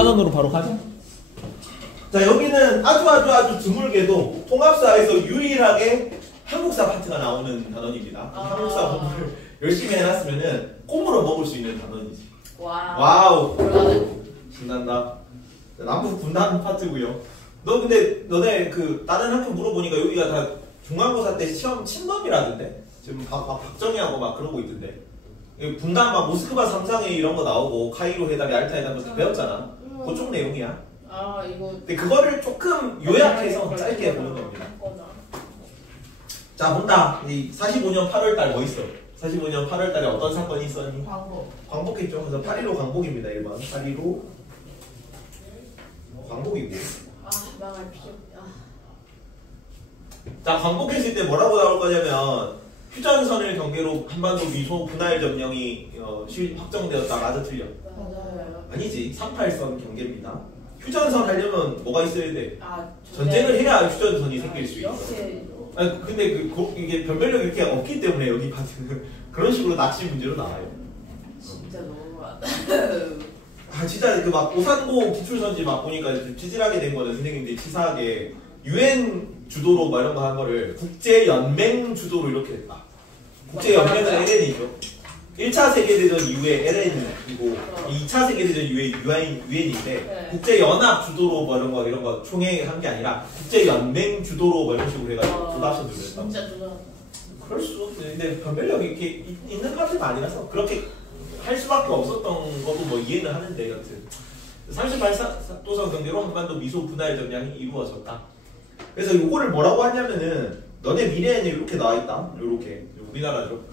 사전으로 바로 가자. 자, 여기는 아주 드물게도 통합사에서 유일하게 한국사 파트가 나오는 단원입니다. 한국사 공부를 열심히 해놨으면은 꼼으로 먹을 수 있는 단원이지. 와우. 신난다. 남북 분단 파트고요. 너 근데 너네 그 다른 학교 물어보니까 여기가 다 중간고사 때 시험 친범이라던데. 지금 막 박정희하고 막 그러고 있던데. 분단 막 모스크바 삼상회의 이런 거 나오고 카이로 회담, 얄타 회담 다 배웠잖아. 그쪽 내용이야. 아 이거. 근데 그거를 조금 요약해서 짧게 보는 겁니다. 자, 본다. 이 45년 8월달 뭐 있어? 45년 8월달에 어떤 사건이 있었니? 광복했죠. 그래서 8.15 광복입니다. 1번. 8.15 광복이고. 망할 필요. 자, 광복했을 때 뭐라고 나올 거냐면 휴전선을 경계로 한반도 미소 분할 점령이 확정되었다. 맞아, 틀려? 맞아요. 아니지. 38선 경계입니다. 휴전선 하려면 뭐가 있어야 돼? 전쟁을 네. 해야 휴전선이 생길 수 있어. 아니, 근데 이게 변별력이 이렇게 없기 때문에 여기 파트는 그런 식으로 낚시 문제로 나와요. 진짜 너무하다. 진짜 그 막 오산고 기출선지 막 보니까 찌질하게 된 거는 선생님들이 치사하게 UN 주도로 뭐 이런 거 한 거를 국제연맹 주도로 이렇게 했다. 국제연맹은 LN이죠. 1차 세계대전 이후에 LN이고 2차 세계대전 이후에 UN인데 네. 국제연합 주도로 뭐 이런 거 총회한 게 아니라 국제연맹 주도로 뭐 이런 식으로 해가지고 조다셔도 그랬다. 진짜 조다. 그럴 수도 있는데 변별력이 이렇게 있는 파트가 아니라서 그렇게 할 수밖에 없었던 것도 뭐 이해는 하는데 여튼 38도선 경계로 한반도 미소 분할 점령이 이루어졌다. 그래서 요거를 뭐라고 하냐면은 너네 미래에는 이렇게 나와있다. 요렇게 우리나라죠.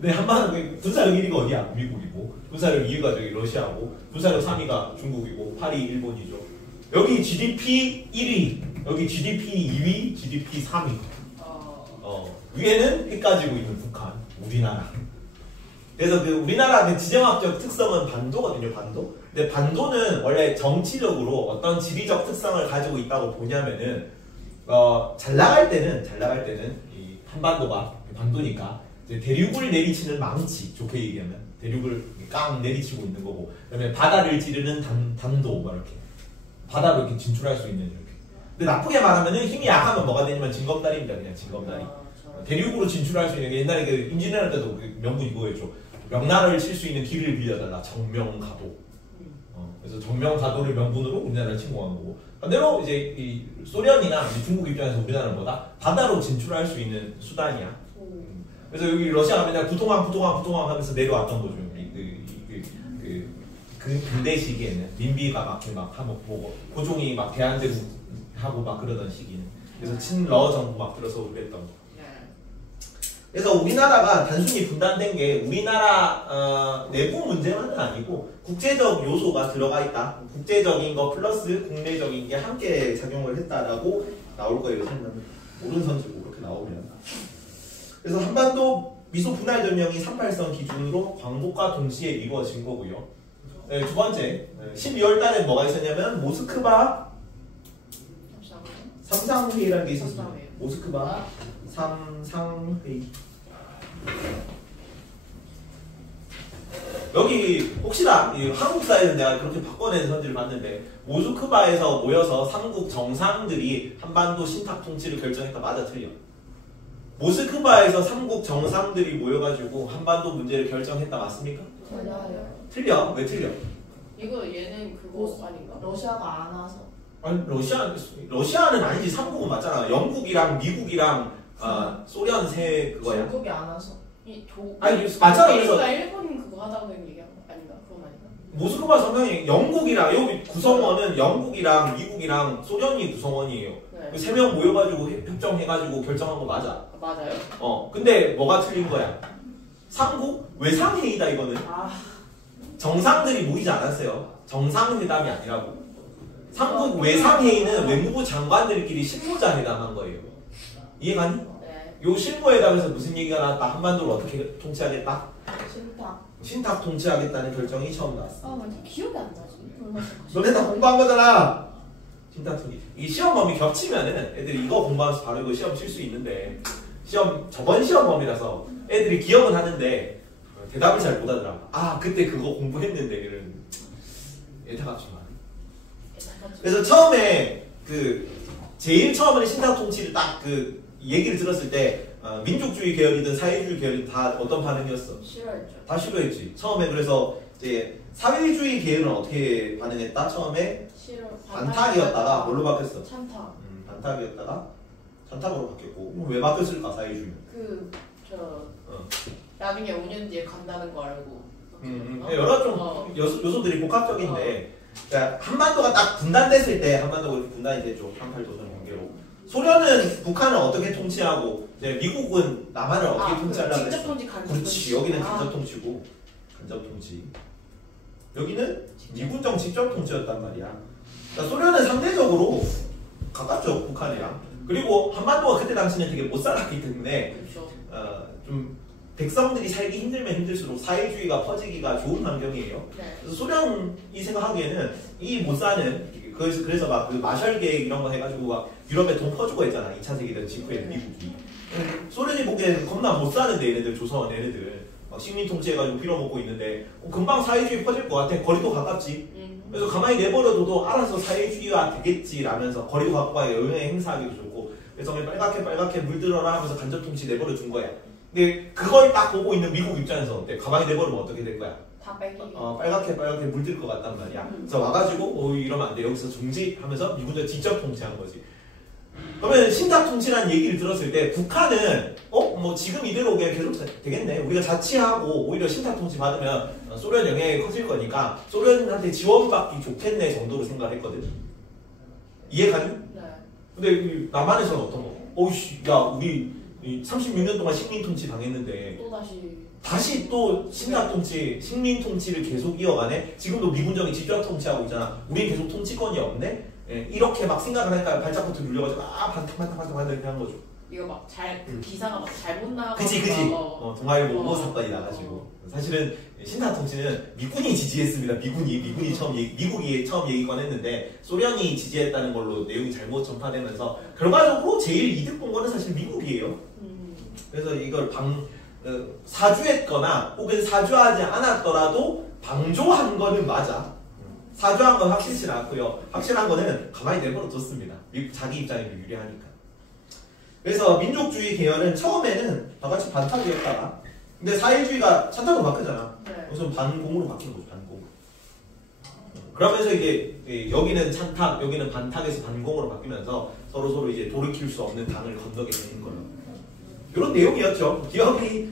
근데 한반도 군사력 1위가 어디야? 미국이고 군사력 2위가 저기 러시아고 군사력 3위가 중국이고 8위 일본이죠. 여기 GDP 1위, 여기 GDP 2위, GDP 3위. 위에는 해 가지고 있는 북한, 우리나라. 그래서 그 우리나라 지정학적 특성은 반도거든요, 반도. 근데 반도는 원래 정치적으로 어떤 지리적 특성을 가지고 있다고 보냐면은 잘 나갈 때는 이 한반도가 반도니까 이제 대륙을 내리치는 망치, 좋게 얘기하면 대륙을 깡 내리치고 있는 거고, 그다음에 바다를 찌르는 담도, 뭐 이렇게 바다로 이렇게 진출할 수 있는 이렇게. 근데 나쁘게 말하면은 힘이 약하면 뭐가 되냐면 징검다리입니다, 그냥 징검다리. 대륙으로 진출할 수 있는 게 옛날에 그 임진왜란 때도 그 명분 이거였죠. 명나라를 칠 수 있는 길을 빌려달라. 정명가도. 그래서 정명가도를 명분으로 우리나라를 침공한 거고. 반대로 이제 이 소련이나 중국 입장에서 우리나라는 뭐다? 바다로 진출할 수 있는 수단이야. 그래서 여기 러시아가 맨날 부통항 하면서 내려왔던 거죠. 그 근대 시기에는 민비가 막 한번 보고 고종이 막 대한제국 하고 막 그러던 시기는. 그래서 친러 정부 막 들어서 그랬던 거. 그래서 우리나라가 단순히 분단된 게 우리나라 내부 문제만은 아니고 국제적 요소가 들어가 있다. 국제적인 거 플러스 국내적인 게 함께 작용을 했다라고 나올 거예요. 오른선지고 그렇게 나오면. 그래서 한반도 미소 분할 점령이 38선 기준으로 광복과 동시에 이루어진 거고요. 네, 두 번째 12월 달에 뭐가 있었냐면 모스크바 삼상회의라는 게 있었습니다. 모스크바 삼상회의. 여기 혹시나 한국사에서 내가 그렇게 바꿔낸 선지를 봤는데 모스크바에서 모여서 삼국 정상들이 한반도 신탁 통치를 결정했다. 맞아, 틀려? 모스크바에서 삼국 정상들이 모여가지고 한반도 문제를 결정했다. 맞습니까? 맞아요. 틀려? 왜 틀려? 이거 얘는 그거 아닌가? 러시아가 안 와서. 아니 러시아는 아니지. 삼국은 맞잖아. 영국이랑 미국이랑 소련 세 그거야. 중국이 안 와서. 아니 맞잖아. 그래서 일본인 그거 하다고 얘기한 거 아닌가? 그건 아닌가? 모스크바 성명이 영국이랑 여기 구성원은 영국이랑 미국이랑 소련이 구성원이에요. 네. 그 세 명 모여가지고 협정해가지고 결정한 거 맞아. 맞아요? 근데 뭐가 틀린 거야? 삼국 외상회의다 이거는. 정상들이 모이지 않았어요. 정상회담이 아니라고. 삼국 외상회의는 외무부 장관들끼리 실무자 회담한 거예요. 이해가니? 네. 요 실무회담에서 무슨 얘기가 나왔다? 한반도를 어떻게 통치하겠다? 신탁 통치하겠다는 결정이 처음 나왔어. 맞아. 기억이 안 나지. 너네 다 공부한 거잖아. 신탁 통치. 이 시험 범위 겹치면은 애들이 이거 공부하면서 바로 이거 시험 칠 수 있는데 저번 시험 범위라서 애들이 기억은 하는데 대답을 잘 못하더라. 그때 그거 공부했는데 이런. 에타값이만. 그래서 처음에 그 제일 처음에 신탁 통치를 딱 그 얘기를 들었을 때 민족주의 계열이든 사회주의 계열이든 다 어떤 반응이었어? 싫어했죠. 다 싫어했지. 처음에 그래서 이제 사회주의 계열은 어떻게 반응했다? 처음에 싫어. 반탁이었다가 뭘로 바뀌었어? 찬탁. 반탁이었다가 찬탁으로 바뀌었고 왜 바뀌었을까 사회주의는? 나중에 5년 뒤에 간다는 거 알고. 여러 좀 요소들이 복합적인데 그러니까 한반도가 딱 분단됐을 때 한반도가 이렇게 분단이 됐죠. 38도선 관계로. 소련은 북한을 어떻게 통치하고 이제 미국은 남한을 어떻게 통치하려고 직접 했어? 통치 간접 그렇지. 통치. 여기는 간접 통치고 간접 통치. 여기는 미군정 직접 통치였단 말이야. 그러니까 소련은 상대적으로 가깝죠 북한이랑. 그리고 한반도가 그때 당시는 되게 못 살았기 때문에 그렇죠. 좀 백성들이 살기 힘들면 힘들수록 사회주의가 퍼지기가 좋은 환경이에요. 네. 그래서 소련이 생각하기에는 이 못 사는 그래서 막 그 마셜 계획 이런 거 해가지고 막 유럽에 돈 퍼주고 했잖아. 2차 세계대전 직후에는 미국이. 소련이 보기에는 겁나 못 사는데 얘네들 조선 얘네들 막 식민 통치해가지고 빌어먹고 있는데 금방 사회주의 퍼질 것 같아. 거리도 가깝지. 그래서 가만히 내버려둬도 알아서 사회주의가 되겠지라면서 거리도 가까이 영향에 행사하기도 좋고 그래서 빨갛게 물들어라 하면서 간접 통치 내버려 둔 거야. 근데 그걸 딱 보고 있는 미국 입장에서 어때? 가만히 내버리면 어떻게 될 거야? 다 뺏기기. 빨갛게 물들 것 같단 말이야. 그래서 와가지고 이러면 안 돼. 여기서 중지하면서 미군들 직접 통치한 거지. 그러면 신탁 통치라는 얘기를 들었을 때 북한은 뭐 지금 이대로 그냥 계속 되겠네. 우리가 자치하고 오히려 신탁 통치 받으면 소련 영향이 커질 거니까 소련한테 지원받기 좋겠네 정도로 생각을 했거든. 이해가니? 네. 근데 남한에서는 어떤 거? 어이씨, 야 우리 36년 동안 식민 통치 당했는데 또 다시 또 신탁 통치, 식민 통치를 계속 이어가네. 지금도 미군정이 직접 통치하고 있잖아. 우린 계속 통치권이 없네. 예, 이렇게 막 생각을 하니까 발작부터 눌려가지고 반탁 이렇게 한 거죠. 이거 막 기사가 막 잘못 나가고. 그치. 동아일보 사건이 나가지고 사실은 신탁 통치는 미군이 지지했습니다. 미국이 처음 얘기권 했는데 소련이 지지했다는 걸로 내용이 잘못 전파되면서 결과적으로 제일 이득 본 거는 사실 미국이에요. 그래서 이걸 사주했거나 혹은 사주하지 않았더라도 방조한 거는 맞아. 사주한 건 확실치 않고요. 확실한 거는 가만히 내버려 뒀습니다. 자기 입장이 유리하니까. 그래서 민족주의 계열은 처음에는 다 같이 반탁이었다가 근데 사회주의가 찬탁으로 바뀌잖아. 네. 그래서 반공으로 바뀐 거죠. 반공. 그러면서 이제 여기는 찬탁, 여기는 반탁에서 반공으로 바뀌면서 서로 이제 돌이킬 수 없는 강을 건너게 되는 거예요. 이런 내용이었죠. 기억이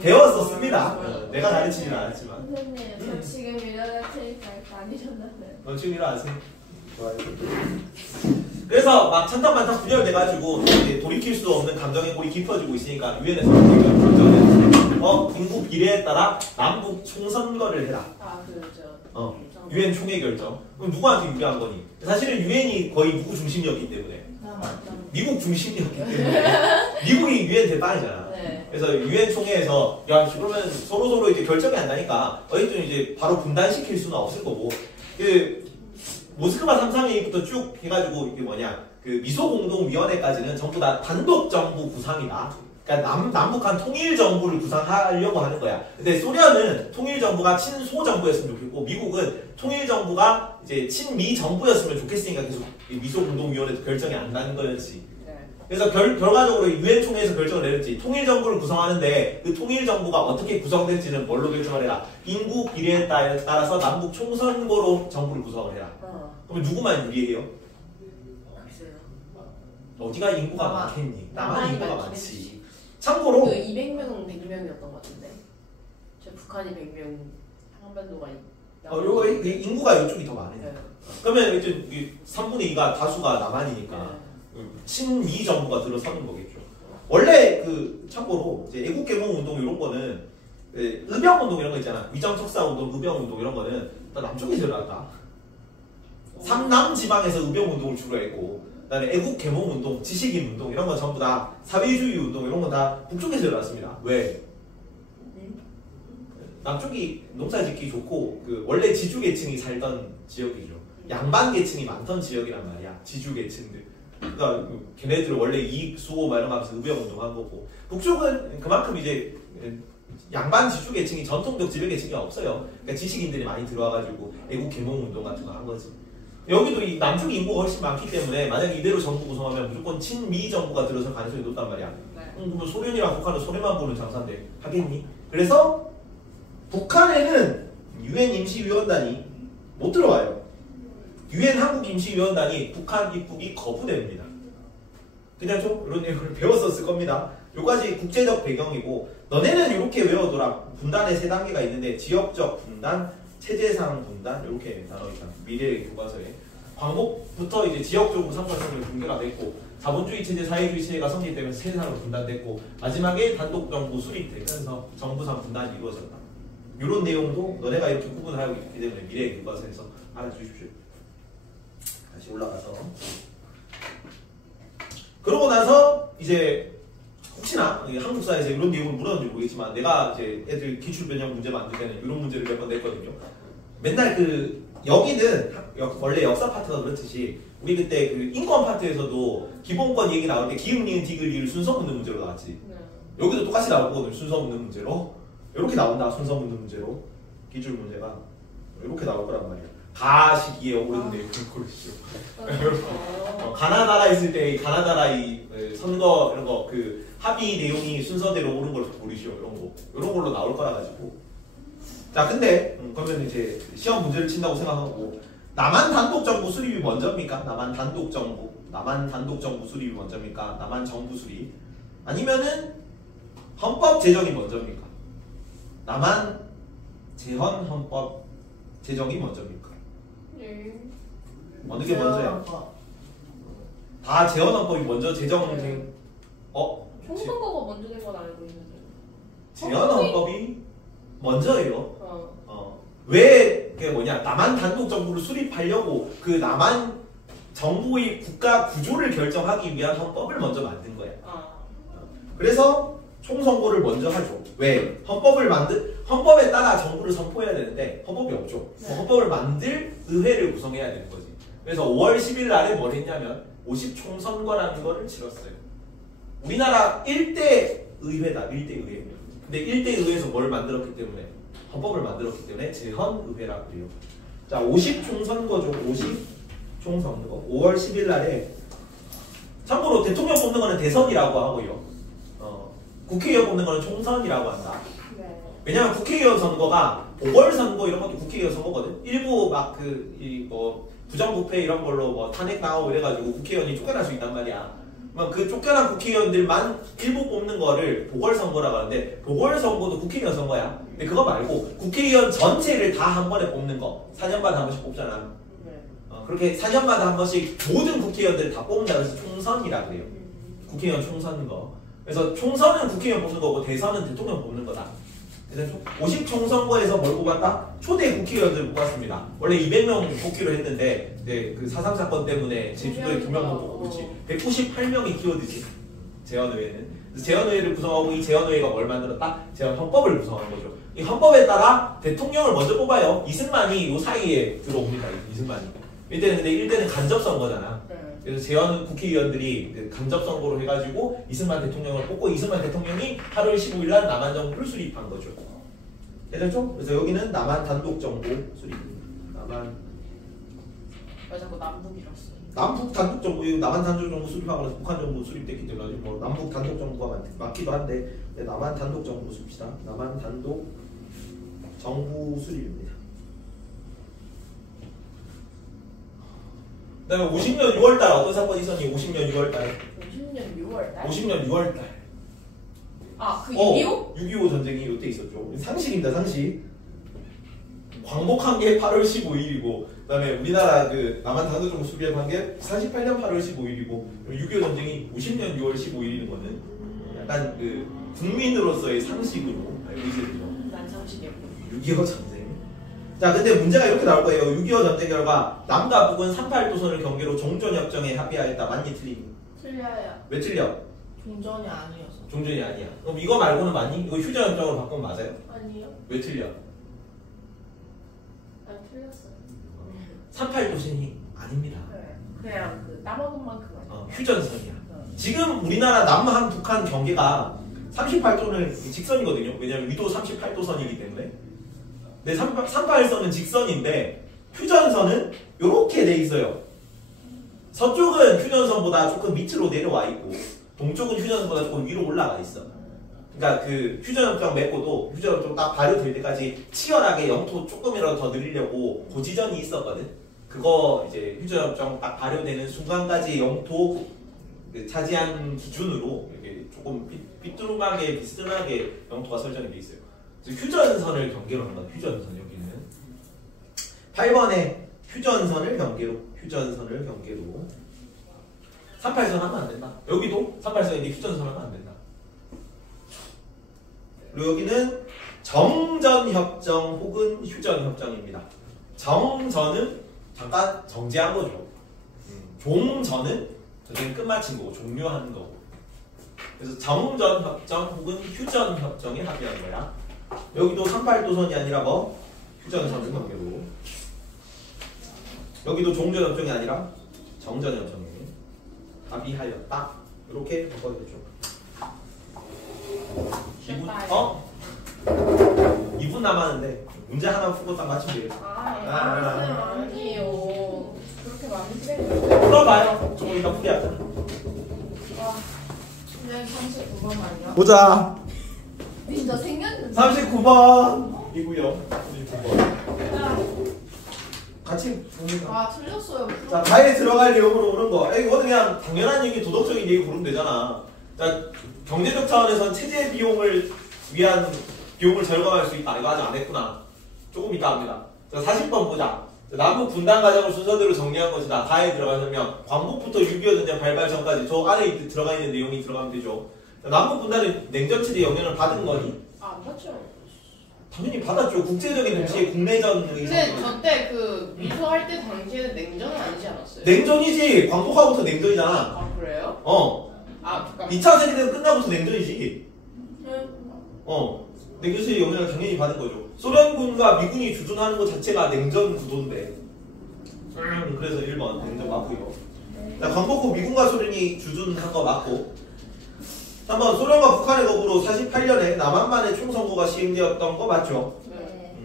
배웠었습니다. 내가 가르치지는 않았지만. 선생님, 저 지금 일어날 테니까 다니셨는데. 지금 일어나세요. 좋아요. 그래서 막 찬탁반탁 분열돼가지고 이제 돌이킬 수 없는 감정의 골이 깊어지고 있으니까 유엔에서 결정을 인구 비례에 따라 남북 총선거를 해라. 그렇죠. 유엔 총회 결정. 그럼 누구한테 유리한 거니? 사실은 유엔이 거의 누구 중심이었기 때문에. 미국 중심이었기 때문에. 미국이 유엔 대빵이잖아. 네. 그래서 유엔 총회에서 야 그러면 서로 이제 결정이 안 나니까 어쨌든 이제 바로 분단시킬 수는 없을 거고 그 모스크바 3상회의부터 쭉 해가지고 이게 뭐냐 그 미소공동위원회까지는 전부 다 단독 정부 구상이다. 그러니까 남북한 통일 정부를 구상하려고 하는 거야. 근데 소련은 통일 정부가 친소 정부였으면 좋겠고 미국은 통일 정부가 이제 친미 정부였으면 좋겠으니까 계속 미소공동위원회도 결정이 안 나는 거였지. 그래서 결과적으로 유엔 총회에서 결정을 내렸지. 통일 정부를 구성하는데 그 통일 정부가 어떻게 구성될지는 뭘로 결정을 해라. 인구 비례에 따라서 남북 총선거로 정부를 구성을 해라. 그럼 누구만 유리해요? 어디가 인구가 많겠니? 남한 인구가 많지. 참고로 200명, 100명이었던 것 같은데. 저 북한이 100명, 한반도가 요거 인구가 이쪽이 더 많으니까. 네. 그러면 이제 3분의 2가 다수가 남한이니까 친미 정부가 들어서는 거겠죠. 원래 참고로 이제 애국 개몽 운동 이런 거는 의병 운동 이런 거 있잖아. 위장 척사 운동, 의병 운동 이런 거는 다 남쪽에서 일어났다. 삼남 지방에서 의병 운동을 주로 했고. 그다음에 애국 개몽 운동, 지식인 운동 이런 건 전부 다 사회주의 운동 이런 건 다 북쪽에서 일어났습니다. 왜? 남쪽이 농사짓기 좋고 원래 지주계층이 살던 지역이죠. 양반 계층이 많던 지역이란 말이야. 지주계층들. 그러니까 걔네들 원래 이익 수호 막 이런 거 하면서 의병 운동한 거고 북쪽은 그만큼 이제 양반 지주 계층이 전통적 지배 계층이 없어요. 그러니까 지식인들이 많이 들어와가지고 애국 계몽 운동 같은 거 한 거지. 여기도 이 남쪽 인구가 훨씬 많기 때문에 만약에 이대로 정부 구성하면 무조건 친미 정부가 들어설 가능성이 높단 말이야. 네. 그러면 소련이랑 북한은 소련만 보는 장사인데 하겠니? 그래서 북한에는 유엔 임시위원단이 못 들어와요. 유엔 한국 임시위원단이 북한 입국이 거부됩니다. 그냥 좀 이런 내용을 배웠었을 겁니다. 요까지 국제적 배경이고 너네는 이렇게 외워둬라. 분단의 세 단계가 있는데 지역적 분단, 체제상 분단 이렇게 나눠 있다. 미래의 교과서에 광복부터 이제 지역적으로 삼권성이 붕괴가 됐고 자본주의 체제, 사회주의 체제가 성립되면서 체제상으로 분단됐고 마지막에 단독 정부 수립되면서 정부상 분단이 이루어졌다. 이런 내용도 너네가 이렇게 구분하고 있기 때문에 미래의 교과서에서 알아주십시오. 다시 올라가서 그러고 나서 이제 혹시나 한국사에서 이런 내용을 물었는지 모르겠지만 내가 이제 애들 기출변형 문제 만들 때는 이런 문제를 몇 번 냈거든요. 맨날 여기는 원래 역사 파트가 그렇듯이 우리 그때 그 인권 파트에서도 기본권 얘기 나올 때 기음, 니은, 디귿, 리을 순서 묻는 문제로 나왔지. 네. 여기도 똑같이 나올 거거든요. 순서 묻는 문제로. 이렇게 나온다. 순서 묻는 문제로. 기출 문제가 이렇게 나올 거란 말이야. 가 시기에 오른 내용을 고르시오. 가나다라 있을 때 가나다라 이 선거 이런 거 그 합의 내용이 순서대로 오른 걸 고르시오. 이런 걸로 나올 거라 가지고. 자 근데 그러면 이제 시험 문제를 친다고 생각하고 남한 단독 정부 수립이 먼저입니까? 남한 단독 정부 수립이 먼저입니까? 남한 정부 수립 아니면은 헌법 제정이 먼저입니까? 남한 재헌 헌법 제정이 먼저입니까? 어느 게 먼저야? 다 재헌 헌법이 먼저 제정된 총선거가 먼저 된 건 알고 있는데. 재헌 헌법이 먼저예요. 왜 그게 뭐냐? 남한 단독 정부를 수립하려고 그 남한 정부의 국가 구조를 결정하기 위한 헌법을 먼저 만든 거야. 그래서 총선거를 먼저 하죠. 왜? 헌법에 따라 정부를 선포해야 되는데 헌법이 없죠. 네. 헌법을 만들 의회를 구성해야 되는 거지. 그래서 5월 10일 날에 뭘 했냐면 50총선거라는 거를 치렀어요. 우리나라 1대 의회다. 1대 의회. 근데 1대 의회에서 뭘 만들었기 때문에 헌법을 만들었기 때문에 재헌의회라고 그래요. 자, 50총선거죠. 50총선거. 5월 10일 날에 참고로 대통령 뽑는 거는 대선이라고 하고요. 국회의원 뽑는 거는 총선이라고 한다. 네. 왜냐면 국회의원 선거가 보궐선거 이런 것도 국회의원 선거거든. 일부 막 부정부패 이런 걸로 뭐 탄핵 나오고 이래가지고 국회의원이 쫓겨날 수 있단 말이야. 그 쫓겨난 국회의원들만 일부 뽑는 거를 보궐선거라고 하는데 보궐선거도 국회의원 선거야. 근데 그거 말고 국회의원 전체를 다 한 번에 뽑는 거 4년마다 한 번씩 뽑잖아. 네. 그렇게 4년마다 한 번씩 모든 국회의원들을 다 뽑는다. 그래서 총선이라고 그래요. 국회의원 총선거. 그래서 총선은 국회의원 뽑는 거고 대선은 대통령 뽑는 거다. 그래서 50총선거에서 뭘 뽑았다? 초대 국회의원들을 뽑았습니다. 원래 200명 뽑기로 했는데 그 4.3 사건 때문에 제주도에 2명만 뽑고 그렇지 198명이 키워드지. 재헌의회는. 그래서 재헌의회를 구성하고 이 재헌의회가 뭘 만들었다? 재헌헌법을 구성한 거죠. 이 헌법에 따라 대통령을 먼저 뽑아요. 이승만이 요 사이에 들어옵니다. 이승만이. 이때는 근데 1대는 간접선거잖아. 그래서 재헌 국회의원들이 간접선거로 해가지고 이승만 대통령을 뽑고 이승만 대통령이 8월 15일 날 남한 정부를 수립한 거죠. 되셨죠? 그래서 여기는 남한 단독 정부 수립입니다. 왜 자꾸 남북이랬어? 남북 단독 정부, 남한 단독 정부 수립하고 나서 북한 정부 수립됐기 때문에 뭐 남북 단독 정부가 맞기도 한데 남한 단독 정부 씁시다. 남한 단독 정부 수립입니다. 그 다음에 50년 6월달 어떤 사건이 있었니? 50년 6월달 50년 6월달? 50년 6월달 그 6.25? 6.25 전쟁이 이때 있었죠. 상식입니다. 상식. 광복한 게 8월 15일이고 그 다음에 우리나라 남한 단독정부 수립한 게 48년 8월 15일이고 6.25 전쟁이 50년 6월 15일인 거는 약간 국민으로서의 상식으로 알고 있어야 되죠. 난 상식이었고 6.25 전쟁. 자, 근데 문제가 이렇게 나올 거예요. 6.25 전쟁 결과 남과 북은 38도선을 경계로 종전협정에 합의하였다. 맞니 틀리니? 틀려요. 왜 틀려? 종전이 아니어서. 종전이 아니야. 그럼 이거 말고는 맞니? 이거 휴전협정으로 바꾸면 맞아요? 아니요. 왜 틀려? 안 틀렸어요. 38도선이 아닙니다. 네. 그냥 따먹은 만큼 아니에요. 휴전선이야. 지금 우리나라 남한 북한 경계가 38도는 직선이거든요. 왜냐면 위도 38도선이기 때문에. 근데 38선은 직선인데 휴전선은 이렇게 돼 있어요. 서쪽은 휴전선보다 조금 밑으로 내려와 있고 동쪽은 휴전선보다 조금 위로 올라가 있어. 그러니까 그 휴전협정 맺고도 휴전협정 딱 발효될 때까지 치열하게 영토 조금이라도 더 늘리려고 고지전이 있었거든. 그거 이제 휴전협정 딱 발효되는 순간까지 영토 차지한 기준으로 이렇게 조금 삐뚤하게 비스듬하게 영토가 설정이 돼 있어요. 그래서 휴전선을 경계로 한 거야. 휴전선 여기는 8번에 휴전선을 경계로 38선 하면 안 된다. 여기도 38선인데 휴전선 하면 안 된다. 그리고 여기는 정전협정 혹은 휴전협정입니다. 정전은 잠깐 정지한 거죠. 종전은 전쟁 끝마친 거고 종료하는 거고. 그래서 정전협정 혹은 휴전협정에 합의한 거야. 여기도 38도선이 아니라 뭐 휴전선을 경계로. 여기도 종전협정이 아니라 정전협정에 합의하였다. 이렇게 바꿔야 되죠. 2분, 2분 남았는데 문제 하나 풀고 딱 맞추면 돼요. 아니에요. 그렇게 많이 쓰레기. 풀어봐요. 조금 이따 풀이하자. 네, 39번 말이야. 보자. 진짜 생겼는데. 39번 이고요. 39번. 같이 봅니다. 틀렸어요. 자, 가에 들어갈 내용으로 오는 거. 이거는 그냥 당연한 얘기, 도덕적인 얘기 고르면 되잖아. 자, 경제적 차원에선 체제 비용을 위한 비용을 절감할 수 있다. 이거 아직 안 했구나. 조금 이따 합니다. 자, 40번 보자. 자, 남북 분단 과정을 순서대로 정리한 것이다. 가에 들어갈 설명. 광복부터 6.25 전쟁 발발 전까지 저 안에 들어가 있는 내용이 들어가면 되죠. 자, 남북 분단은 냉전 체제 영향을 받은 거니? 안 맞죠. 당연히 받았죠. 국제적인 동시에 국내전 근데 의식. 저때 그 미소할 때 당시에는 냉전은 아니지 않았어요? 냉전이지. 광복하고부터 냉전이잖아. 아 그래요? 잠깐. 2차 세계대전 끝나고부터 냉전이지. 네. 냉전체의 영향을 당연히 받은 거죠. 소련군과 미군이 주둔하는 것 자체가 냉전 구도인데. 그래서 1번 냉전 맞고요. 자, 광복 후 미군과 소련이 주둔한 거 맞고. 3번 소련과 북한의 거부로 48년에 남한만의 총선거가 시행되었던 거 맞죠? 네.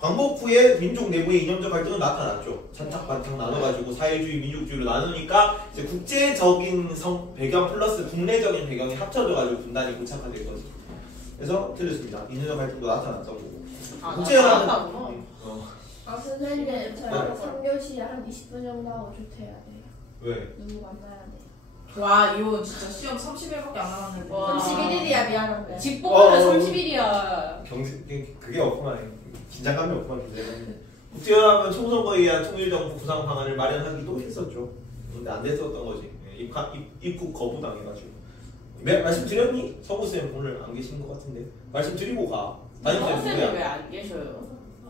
광복 후에 민족 내부의 이념적 갈등은 나타났죠. 찬탁 반탁 나눠가지고 사회주의 민족주의로 나누니까 이제 국제적인 배경 플러스 국내적인 배경이 합쳐져가지고 분단이 고착화될 거지. 그래서 틀렸습니다. 이념적 갈등도 나타났던 거고. 나타났다구나. 선생님, 저희가 3교시에 한 20분 정도 하고 조퇴해야 돼요. 왜? 누구 만나야 돼요. 와 이거 진짜 시험 30일밖에 안 남았는데. 와. 31일이야, 미안한데. 직보면 30일이야. 그게 없구만. 긴장감이 없구만. 국제연합은 총선거에 의한 통일정부 구상 방안을 마련하기도 했었죠. 근데 안 됐었던 거지. 입국 거부 당해가지고. 말씀드렸니? 서구쌤 오늘 안 계신 것 같은데. 말씀드리고 가. 담임쌤 선생님 누구야? 왜 안 계셔요?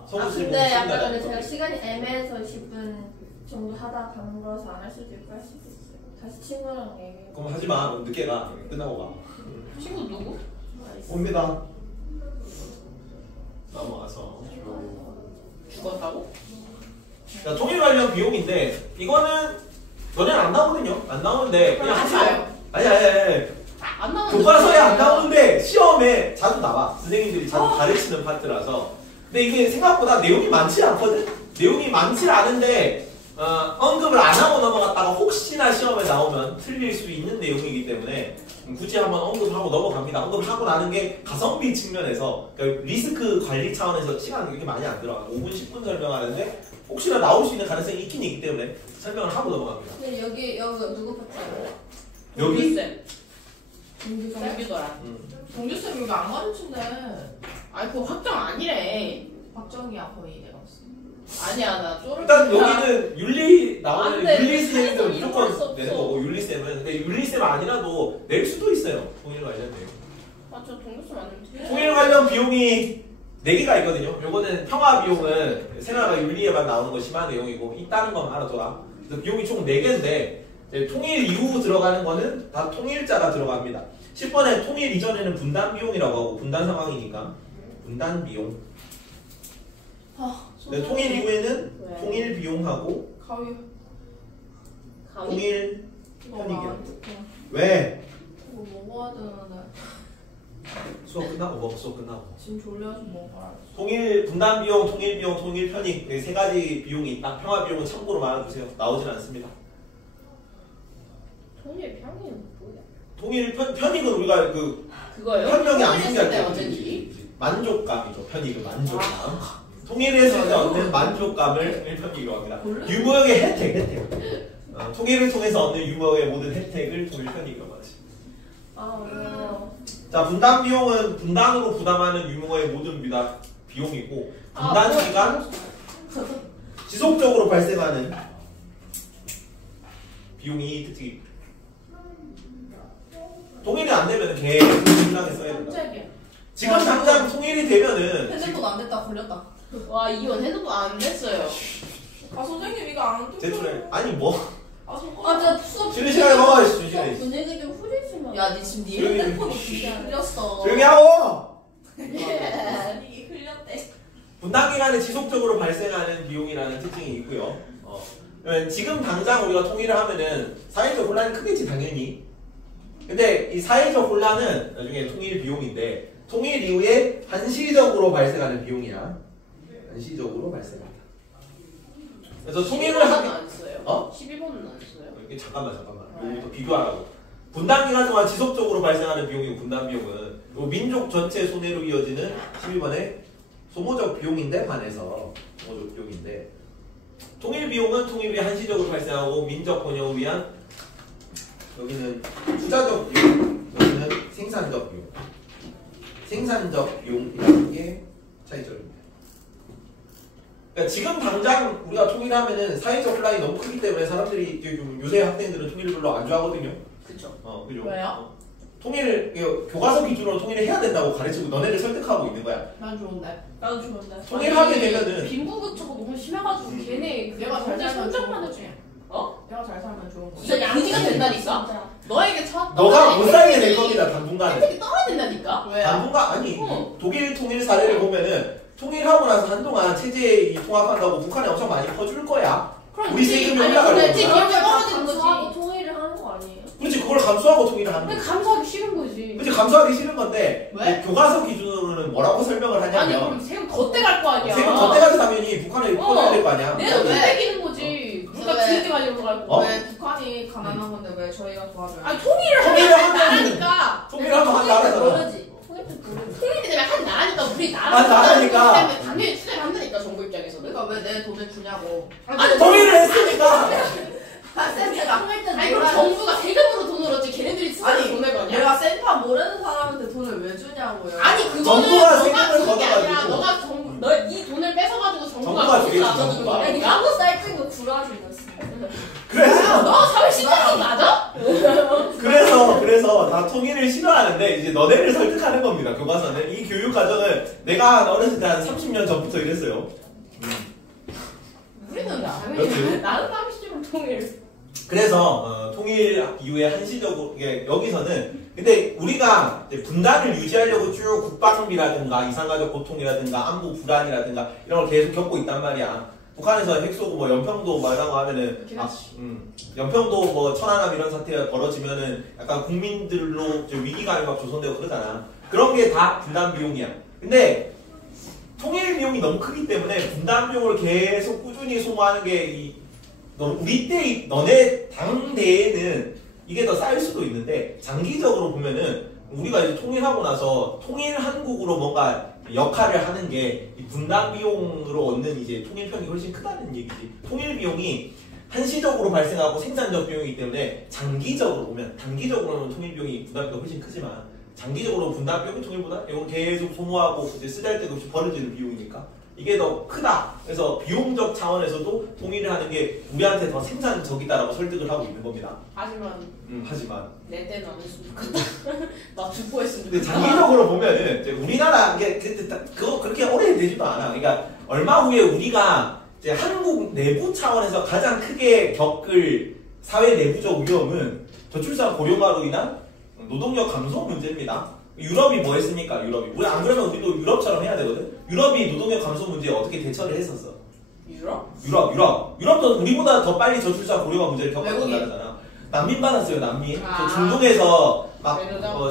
서구쌤 근데 아까 전에 제가 시간이 애매해서 10분 정도 하다 가는 거라서 안 할 수도 있고 할 수도 있어요. 다시 친구랑 얘기해. 그럼 하지 마. 늦게 가. 끝나고 가. 친구 누구? 옵니다. 넘어가서. 죽었다고? 자, 통일 관련 비용인데 이거는 너네는 안 나오거든요. 안 나오는데 그냥 하지 마요. 아니. 안 나오는데. 교과서에 안 나오는데 시험에 자주 나와. 선생님들이 자주 가르치는 파트라서. 근데 이게 생각보다 내용이 많지 않거든. 내용이 많지 않은데 언급을 안 하고 넘어갔다가 혹시나 시험에 나오면 틀릴 수 있는 내용이기 때문에 굳이 한번 언급하고 넘어갑니다. 언급하고 나는 게 가성비 측면에서 그러니까 리스크 관리 차원에서 시간이 그렇게 많이 안 들어가. 5분 10분 설명하는데 혹시나 나올 수 있는 가능성이 있긴 있기 때문에 설명을 하고 넘어갑니다. 근데 여기 누구 파트예요? 여기 쌤. 동규쌤? 동규더라. 동규쌤 여기 안 가르친대. 아니 그거 확정 아니래. 박정희야 거의 내가 봤을 때. 아니야 나 쫄을. 일단 여기는 윤리 나오는 안 돼. 윤리쌤은 윤리쌤은 무조건 이용할 수 없어. 내는 거고 윤리쌤은 근데 윤리쌤 아니라도 낼 수도 있어요. 통일 관련 내용. 아저 동규쌤 아니면 통일 관련 비용이 4개가 있거든요. 요거는 평화 비용은 생활과 윤리에만 나오는 거 심한 내용이고 있다는 것만 알아둬라. 그래서 비용이 총 4개인데 통일 이후 들어가는 거는 다 통일자가 들어갑니다. 10번에 통일 이전에는 분단 비용이라고 하고 분단 상황이니까 분단 비용. 네, 통일 이후에는 왜? 통일 비용하고 가위. 통일 이거 편의경. 안 듣고. 왜? 이거 먹어야 되는데. 수업 끝나고 뭐 수업 끝나고. 지금 졸려서 뭐 말하지? 통일 분담 비용, 통일 비용, 통일 편익 네, 세 가지 비용이 있다. 평화 비용은 참고로 말아주세요. 나오진 않습니다. 통일 평이는 뭐야? 통일 편익은 우리가 그거요? 편명이 안 통일했을 생길 때 때 얻은지. 만족감이죠. 편익은 만족감. 통일했을 때 얻는 만족감을 통일 편익이라고 합니다. 유무역의 혜택. 통일을 통해서 얻는 유무역의 모든 혜택을 통일 편익이라고 하죠. 아 어려워. 자, 분담 비용은 분당으로 부담하는 유무의 모든 비용이고 분담 기간 지속적으로 발생하는 비용이 특징입니다. 통일이 안 되면 계속 분당에 써야 된다. 깜짝이야. 지금 당장 통일이 되면은 핸드폰 안 됐다 걸렸다. 와 이건 핸드폰 안 냈어요. 아 선생님 이거 안 뜯겨. 제출해. 아니 뭐 아 손가락. 아 진짜 수업 쉬는 시간에 먹어야 쉬는 시간에. 분위기 좀 흐리지만. 야니 지금 네 조용히 핸드폰이 해. 흘렸어. 조용히 하고! 분위기 흘렸대. 분당 기간에 지속적으로 발생하는 비용이라는 특징이 있고요. 그러면 지금 당장 우리가 통일을 하면은 사회적 혼란이 크겠지 당연히. 근데 이 사회적 혼란은 나중에 통일 비용인데 통일 이후에 한시적으로 발생하는 비용이야. 한시적으로 발생한다. 그래서 통일을 11번은 하게 안 써요. 11번은 안 써요. 이게 잠깐만 여기부터 비교하라고. 분당 기간 동안 지속적으로 발생하는 비용이고 분담 비용은 요 민족 전체 손해로 이어지는 12번의 소모적 비용인데 반해서 소모적 비용인데 통일 비용은 통일 후에 한시적으로 발생하고 민족 번영을 위한 여기는 투자적 비용, 여기는 생산적 비용. 생산적 비용이라는 게 차이점입니다. 그러니까 지금 당장 우리가 통일하면은 사회적 혼란이 너무 크기 때문에 사람들이 요새 학생들은 통일을 별로 안 좋아하거든요. 그쵸. 그죠? 왜요? 통일 교과서 기준으로 통일을 해야 된다고 가르치고 너네를 설득하고 있는 거야. 난 좋은데. 나도 좋은데. 통일하게 아니, 되면은 빈부격차가 너무 심해가지고 걔네 내가 잘 살면 성적만 좋은 거지. 내가 잘 살면 좋은 거지. 진짜 양지가 된다니까? 진짜. 너에게 너가 못 살게 될 겁니다. 당분간은. 혜택이 떨어진다니까? 왜요? 당분간 아니 어. 독일 통일 사례를 보면은 통일하고 나서 한동안 체제 통합한다고 북한에 엄청 많이 퍼줄 거야. 그럼 우리 세금이 아니, 올라가려고. 근데 지 그걸 기업이 다 떨어지는 감수하고 거지. 통일을 하는 거 아니에요? 그렇지 그걸 감수하고 통일을 하는 근데 거야. 감사하기 싫은 거지. 그렇지 감수하기 싫은 건데 왜? 교과서 기준으로는 뭐라고 설명을 아니 하냐면 그럼 세금 더 떼갈 거 아니야. 세금 더 떼가지 당연히 북한에 퍼줘야 될 거 아니야. 내가 더 왜? 떼기는 거지. 물가 왜? 뒤늦게 가지고 갈 거. 어? 왜 북한이 가난한 건데 왜 저희가 도와줘요? 아니 통일을 통일을 하면 하면 나라니까. 통일하면 한 나라잖아. 모르지. 통일도 모르지. 통일이 되면 한 나라니까 우리 한 나라니까. 때문에 당연히 투자를 한다니까 정부 입장에서는. 그러니까 왜 내 돈을 주냐고. 아니 통일을 했으니까. 센터가. 통일 때 아니 그럼 정부가 세금으로 돈을 얻지 걔네들이 스스로 아니, 돈을 버냐? 내가 센터 모르는 사람한테 돈을 왜 주냐고요. 아니 그거는 정부가 너가 세금을 주는 게 아니라 걷어가지고. 너가 정부 너이 돈을 뺏어가지고 정부가 정부가 돈을 주겠지, 나눠주는 정부가. 아니 거니까. 한국 사이트인 거 구라지 였어. 그래서 너 사회 시스템 맞아? 그래서 다 통일을 싫어하는데 이제 너네를 설득하는 겁니다. 교과서는 이 교육 과정을 내가 어렸을 때 한 30년 전부터 이랬어요. 우리는 그렇지. 당연히 나는 남의 시점을 통일. 그래서 통일 이후에 한시적으로 이게 여기서는 근데 우리가 이제 분단을 유지하려고 쭉 국방비라든가 이산가족 고통이라든가 안보 불안이라든가 이런 걸 계속 겪고 있단 말이야. 북한에서 핵 쏘고 뭐 연평도 말하고 하면은 연평도 뭐 천안함 이런 사태가 벌어지면은 약간 국민들로 위기감이 막 조성되고 그러잖아. 그런 게 다 분단 비용이야. 근데 통일 비용이 너무 크기 때문에 분단 비용을 계속 꾸준히 소모하는 게 우리 때 너네 당대에는 이게 더 쌓일 수도 있는데 장기적으로 보면은 우리가 이제 통일하고 나서 통일 한국으로 뭔가 역할을 하는 게 분담 비용으로 얻는 이제 통일 편익이 훨씬 크다는 얘기지. 통일 비용이 한시적으로 발생하고 생산적 비용이기 때문에 장기적으로 보면 단기적으로는 통일 비용이 분담비가 훨씬 크지만 장기적으로 분담 비용이 통일보다 이건 계속 소모하고 이제 쓰잘데기 없이 벌어지는 비용이니까 이게 더 크다. 그래서 비용적 차원에서도 통일을 하는 게 우리한테 더 생산적이다라고 설득을 하고 있는 겁니다. 하지만 내 때는 안 했으면 좋겠다. 나 주포했으면 근데 좋겠다. 장기적으로 보면은 이제 우리나라 이게 그거 그렇게 오래되지도 않아. 그러니까 얼마 후에 우리가 이제 한국 내부 차원에서 가장 크게 겪을 사회 내부적 위험은 저출산 고령화로 인한 노동력 감소 문제입니다. 유럽이 뭐 했습니까? 유럽이. 우리 안 그러면 우리도 유럽처럼 해야 되거든. 유럽이 노동력 감소 문제에 어떻게 대처를 했었어? 유럽도 우리보다 더 빨리 저출산 고령화 문제를 겪었던 외국인. 나라잖아. 난민 받았어요, 난민. 아. 저 중동에서 막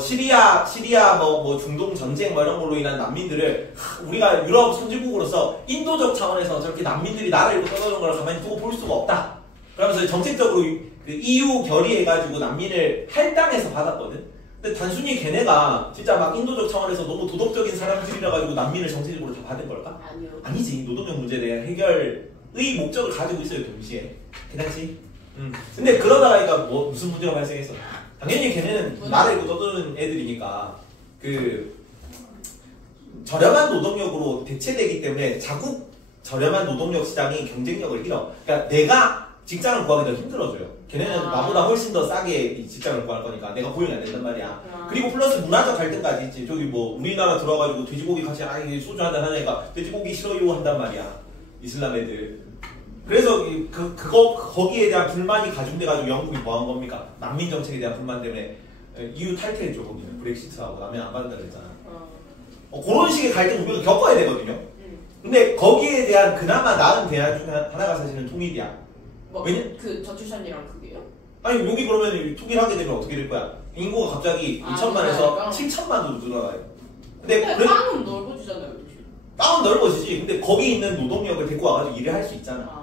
시리아 뭐 중동 전쟁 뭐 이런 걸로 인한 난민들을 우리가 유럽 선진국으로서 인도적 차원에서 저렇게 난민들이 나라를 잃고 떠나는 걸 가만히 두고 볼 수가 없다. 그러면서 정책적으로 그 EU 결의해가지고 난민을 할당해서 받았거든. 근데 단순히 걔네가 진짜 막 인도적 차원에서 너무 도덕적인 사람들이라 가지고 난민을 정책적으로 다 받은 걸까? 아니요. 아니지. 노동력 문제에 대한 해결의 목적을 가지고 있어요, 동시에. 괜찮지? 근데 그러다가 뭐 무슨 문제가 발생했어? 당연히 걔네는 나라 잃고 떠드는 애들이니까 그 저렴한 노동력으로 대체되기 때문에 자국 저렴한 노동력 시장이 경쟁력을 잃어. 그러니까 내가 직장을 구하기 더 힘들어져요. 걔네는 나보다 훨씬 더 싸게 직장을 구할 거니까 내가 고용이 안 된단 말이야. 그리고 플러스 문화적 갈등까지 있지. 저기 뭐 우리나라 들어와가지고 돼지고기 같이 소주 한잔 하니까 돼지고기 싫어요 한단 말이야. 이슬람 애들. 그래서 거기에 대한 불만이 가중돼가지고 영국이 뭐 한 겁니까? 난민 정책에 대한 불만 때문에 EU 탈퇴했죠. 거기는 브렉시트하고 난민 안 받는다 그랬잖아. 그런 식의 갈등 우리가 겪어야 되거든요. 근데 거기에 대한 그나마 나은 대안 중 하나가 사실은 통일이야. 그 저출산이랑 그게요? 아니 여기 그러면 통일하게 되면 어떻게 될 거야? 인구가 갑자기 2천만에서 7천만으로 늘어나요. 근데 땅은 넓어지잖아요. 땅은 넓어지지. 근데 거기 있는 노동력을 데리고 와가지고 일을 할 수 있잖아.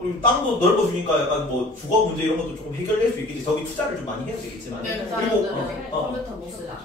그리고 땅도 넓어주니까 약간 뭐 주거 문제 이런 것도 조금 해결될 수 있겠지. 저기 투자를 좀 많이 해야 되겠지만. 그리고 컴퓨터 못 쓰자.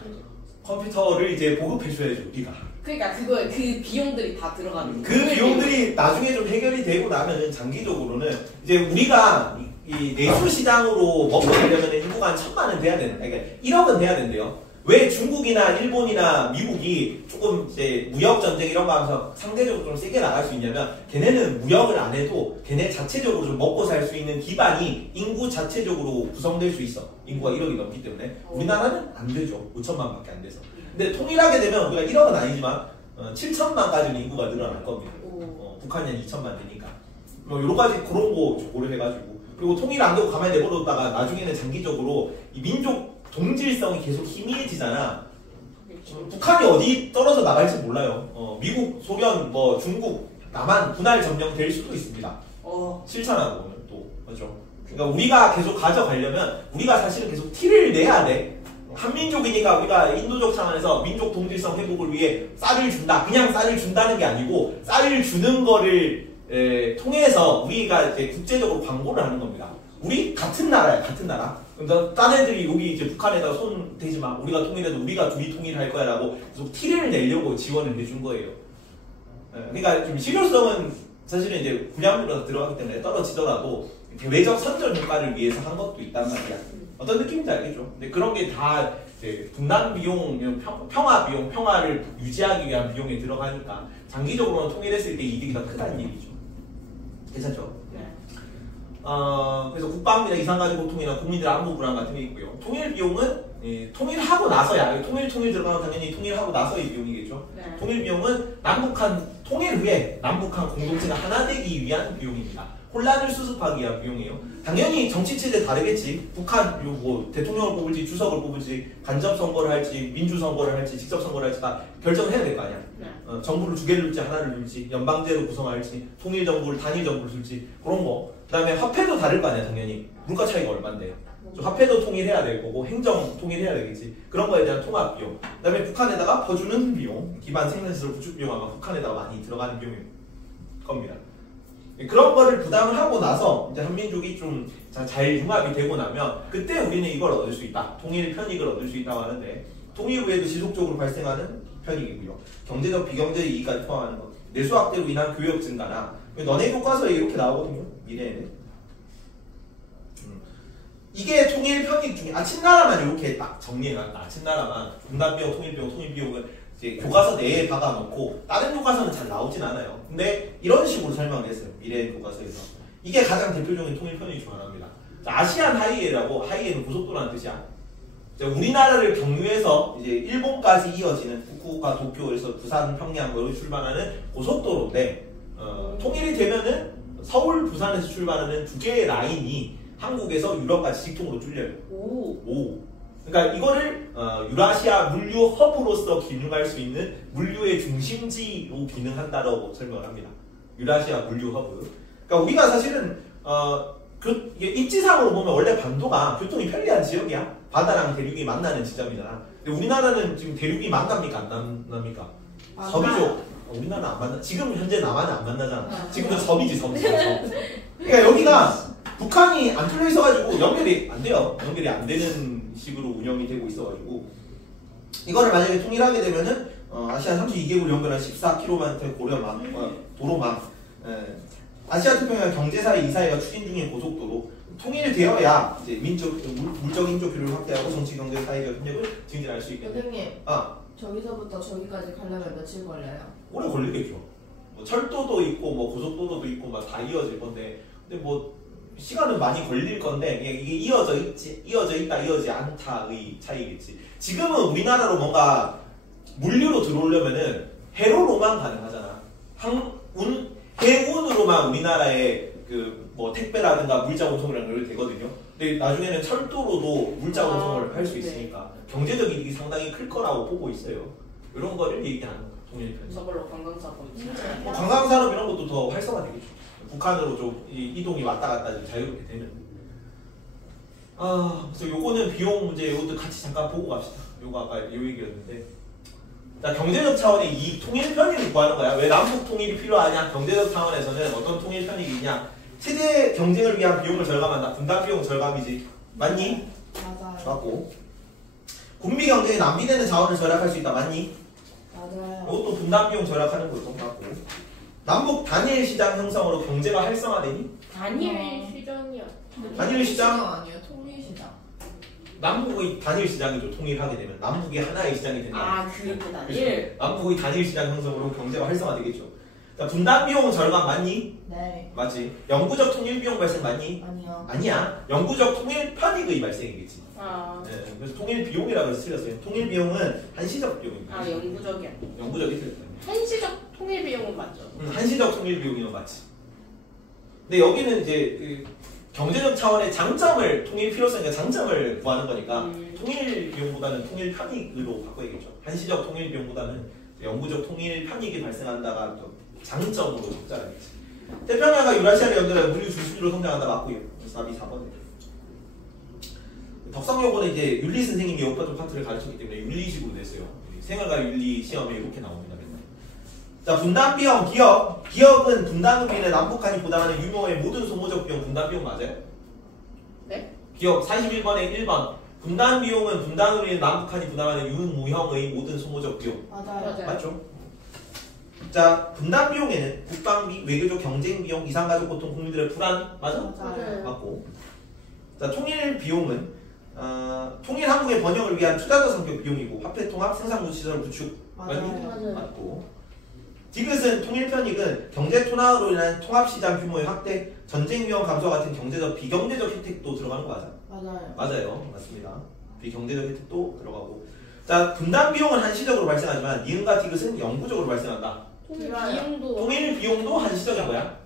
컴퓨터를 이제 보급해줘야죠 우리가. 그러니까 그거에 그 비용들이 다 들어가는 그 비용들이 나중에 좀 해결이 되고 나면은 장기적으로는 이제 우리가 이 내수 시장으로 먹고 되려면 인구가 한 1,000만은 돼야 되는. 그러니까 1억은 돼야 된대요. 왜 중국이나 일본이나 미국이 조금 이제 무역 전쟁 이런 거 하면서 상대적으로 좀 세게 나갈 수 있냐면 걔네는 무역을 안 해도 걔네 자체적으로 좀 먹고 살 수 있는 기반이 인구 자체적으로 구성될 수 있어. 인구가 1억이 넘기 때문에. 우리나라는 안 되죠. 5천만밖에 안 돼서. 근데 통일하게 되면 우리가 1억은 아니지만 7천만까지는 인구가 늘어날 겁니다. 북한이 한 2천만 되니까. 뭐 여러 가지 그런 거 고려해가지고. 그리고 통일 안 되고 가만히 내버려뒀다가 나중에는 장기적으로 이 민족 동질성이 계속 희미해지잖아. 북한이 어디 떨어져 나갈지 몰라요. 미국, 소련, 뭐 중국, 남한 분할 점령될 수도 있습니다. 실천하고 보면 또 그렇죠. 그러니까 우리가 계속 가져가려면 우리가 사실은 계속 티를 내야 돼. 한민족이니까 우리가 인도적 차원에서 민족 동질성 회복을 위해 쌀을 준다. 그냥 쌀을 준다는 게 아니고 쌀을 주는 거를 통해서 우리가 이제 국제적으로 광고를 하는 겁니다. 우리 같은 나라야, 같은 나라. 그러니까 딴 애들이 여기 이제 북한에다가 손 대지 마. 우리가 통일해도 우리가 둘이 통일할 거야라고 계속 티를 내려고 지원을 해준 거예요. 그러니까 좀 실효성은 사실은 이제 분야별로 들어가기 때문에 떨어지더라도 대외적 선전 효과를 위해서 한 것도 있단 말이야. 어떤 느낌인지 알겠죠? 근데 그런 게 다 이제 분단 비용, 평화 비용, 평화를 유지하기 위한 비용에 들어가니까 장기적으로는 통일했을 때 이득이 더 크다는 얘기죠. 괜찮죠? 네. 그래서 국방비나 이산가족보통이나 국민들 안보 불안 같은 게 있고요. 통일 비용은 통일하고 나서야 통일 들어가면 당연히 통일하고 나서의 비용이겠죠. 네. 통일 비용은 남북한 통일 후에 남북한 공동체가 하나 되기 위한 비용입니다. 혼란을 수습하기 위한 비용이에요. 당연히 정치 체제 다르겠지. 북한 뭐 대통령을 뽑을지 주석을 뽑을지 간접 선거를 할지 민주 선거를 할지 직접 선거를 할지 다 결정을 해야 될 거 아니야. 네. 정부를 두 개를 둘지 하나를 둘지 연방제로 구성할지 통일 정부를 단일 정부를 둘지 그런 거. 그다음에 화폐도 다를 거 아니야 당연히. 물가 차이가 얼마인데. 화폐도 통일해야 될 거고 행정 통일해야 되겠지. 그런 거에 대한 통합 비용. 그다음에 북한에다가 퍼주는 비용, 기반 생산시설 구축 비용 아마 북한에다가 많이 들어가는 비용일 겁니다. 그런 거를 부담을 하고 나서 이제 한민족이 좀 잘 융합이 되고 나면 그때 우리는 이걸 얻을 수 있다. 통일 편익을 얻을 수 있다고 하는데 통일 후에도 지속적으로 발생하는 편익이고요. 경제적 비경제 이익까지 포함하는 것. 내수 확대로 인한 교역 증가나 너네 교과서에 이렇게 나오거든요. 미래에는. 이게 통일 편익 중에 친나라만 이렇게 딱 정리해놨다. 친나라만 분단비용, 통일비용은 이제 교과서 내에 박아놓고 다른 교과서는 잘 나오진 않아요. 근데 이런 식으로 설명을 했어요. 미래 교과서에서. 이게 가장 대표적인 통일 편익 중 하나입니다. 아시안 하이웨이라고 하이웨이는 고속도로라는 뜻이야. 우리나라를 경유해서 이제 일본까지 이어지는 후쿠오카, 도쿄에서 부산, 평양 여기 출발하는 고속도로인데 통일이 되면은 서울, 부산에서 출발하는 두 개의 라인이 한국에서 유럽까지 직통으로 뚫려요. 오. 그러니까 이거를 유라시아 물류 허브로서 기능할 수 있는 물류의 중심지로 기능한다라고 설명을 합니다. 유라시아 물류 허브. 그러니까 우리가 사실은 이게 입지상으로 보면 원래 반도가 교통이 편리한 지역이야. 바다랑 대륙이 만나는 지점이잖아. 근데 우리나라는 지금 대륙이 만납니까? 안 만납니까? 섬이죠. 우리나라는 안 만나. 지금 현재 남한은 안 만나잖아. 지금은 섬이지, 섬. 그러니까 여기가 북한이 안 뚫려 있어가지고 연결이 안 돼요. 연결이 안 되는 식으로 운영이 되고 있어가지고 이거를 만약에 통일하게 되면은 아시아 32개국 연결한 14km 도로망, 아시아 태평양 경제사회 이사회가 추진 중인 고속도로 통일되어야 이제 물적 인적 교류를 확대하고 정치 경제 사회적 협력을 증진할 수 있겠네. 선생님. 저기서부터 저기까지 가려면 며칠 걸려요? 오래 걸리겠죠. 뭐 철도도 있고 뭐 고속도로도 있고 막 다 이어질 건데, 근데 뭐 시간은 많이 걸릴 건데 그냥 이게 이어져 있다 이어지지 않다의 차이겠지. 지금은 우리나라로 뭔가 물류로 들어오려면은 해로로만 가능하잖아. 해운으로만 우리나라에 그 뭐 택배라든가 물자 운송이랑 연결이 되거든요. 근데 나중에는 철도로도 물자 운송을 할 수 있으니까 경제적 이익이 상당히 클 거라고 보고 있어요. 이런 거를 얘기하는 거야. 통일편. 저걸로 관광사고 뭐 관광산업 이런 것도 더 활성화되겠죠. 북한으로 좀 이동이 왔다 갔다 좀 자유롭게 되면. 그래서 요거는 비용 문제 요것도 같이 잠깐 보고 갑시다. 요거 아까 요 얘기였는데. 자, 경제적 차원의 이 통일 편익을 구하는 거야. 왜 남북 통일이 필요하냐? 경제적 차원에서는 어떤 통일 편익이 있냐? 세계 경쟁을 위한 비용을 절감한다. 분담 비용 절감이지. 맞니? 맞아요. 맞고. 군비 경쟁에 낭비되는 자원을 절약할 수 있다. 맞니? 맞아요. 이것도 분담 비용 절약하는 것도 맞고. 남북 단일 시장 형성으로 경제가 활성화되니? 단일 시장이요. 단일 시장? 아니에요. 통일시장. 남북의 단일 시장이죠. 통일하게 되면 남북이 하나의 시장이 된다. 그렇게 단일. 남북의 단일 시장 형성으로 경제가 활성화되겠죠. 자, 분담 비용 절감 맞니? 네. 맞지. 영구적 통일 비용 발생 맞니? 아니요. 아니야. 영구적 통일 편익의 발생이겠지. 네. 그래서 통일 비용이라고 해서 틀렸어요. 통일 비용은 한시적 비용입니다. 영구적이 아니에요. 영구적이 틀렸어요. 한시적 통일 비용은 맞죠? 한시적 통일 비용이면 맞지. 근데 여기는 이제 그 경제적 차원의 장점을 통일 필요성과 장점을 구하는 거니까 통일 비용보다는 통일 편익으로 바꿔야겠죠. 한시적 통일 비용보다는 영구적 통일 편익이 발생한다가 또 장점으로 적자라겠지. 태평양과 유라시아를 연결해 물류 중심으로 성장한다 맞고요. 답이 4번이에요. 덕성 요거는 이제 윤리 선생님이 오빠쪽 파트를 가르쳤기 때문에 윤리식으로 냈어요. 생활과 윤리 시험에 이렇게 나옵니다. 맨날. 자, 분담 비용 기업은 분담으로 인해 남북한이 부담하는 유명의 모든 소모적 비용 분담 비용 맞아요? 네? 기업 41번에 1번 분담 비용은 분담으로 인해 남북한이 부담하는 유무형의 모든 소모적 비용. 맞아요. 맞죠? 자, 분담 비용에는 국방비, 외교적 경쟁 비용, 이산가족 고통, 국민들의 불안 맞아? 맞아요. 맞고. 자, 통일 비용은 통일 항공의 번영을 위한 투자자 성격 비용이고 화폐 통합, 생산부 시설 구축 맞아요. 맞고. 디귿은 통일 편익은 경제 톤화로 인한 통합 시장 규모의 확대, 전쟁 위험 감소와 같은 경제적 비경제적 혜택도 들어가는 거 맞아? 맞아요. 맞아요. 맞습니다. 비경제적 혜택도 들어가고. 자, 분담 비용은 한시적으로 발생하지만 니은과 디귿은 영구적으로 발생한다. 통일 좋아요. 비용도 통일 비용도 한시적인 거야.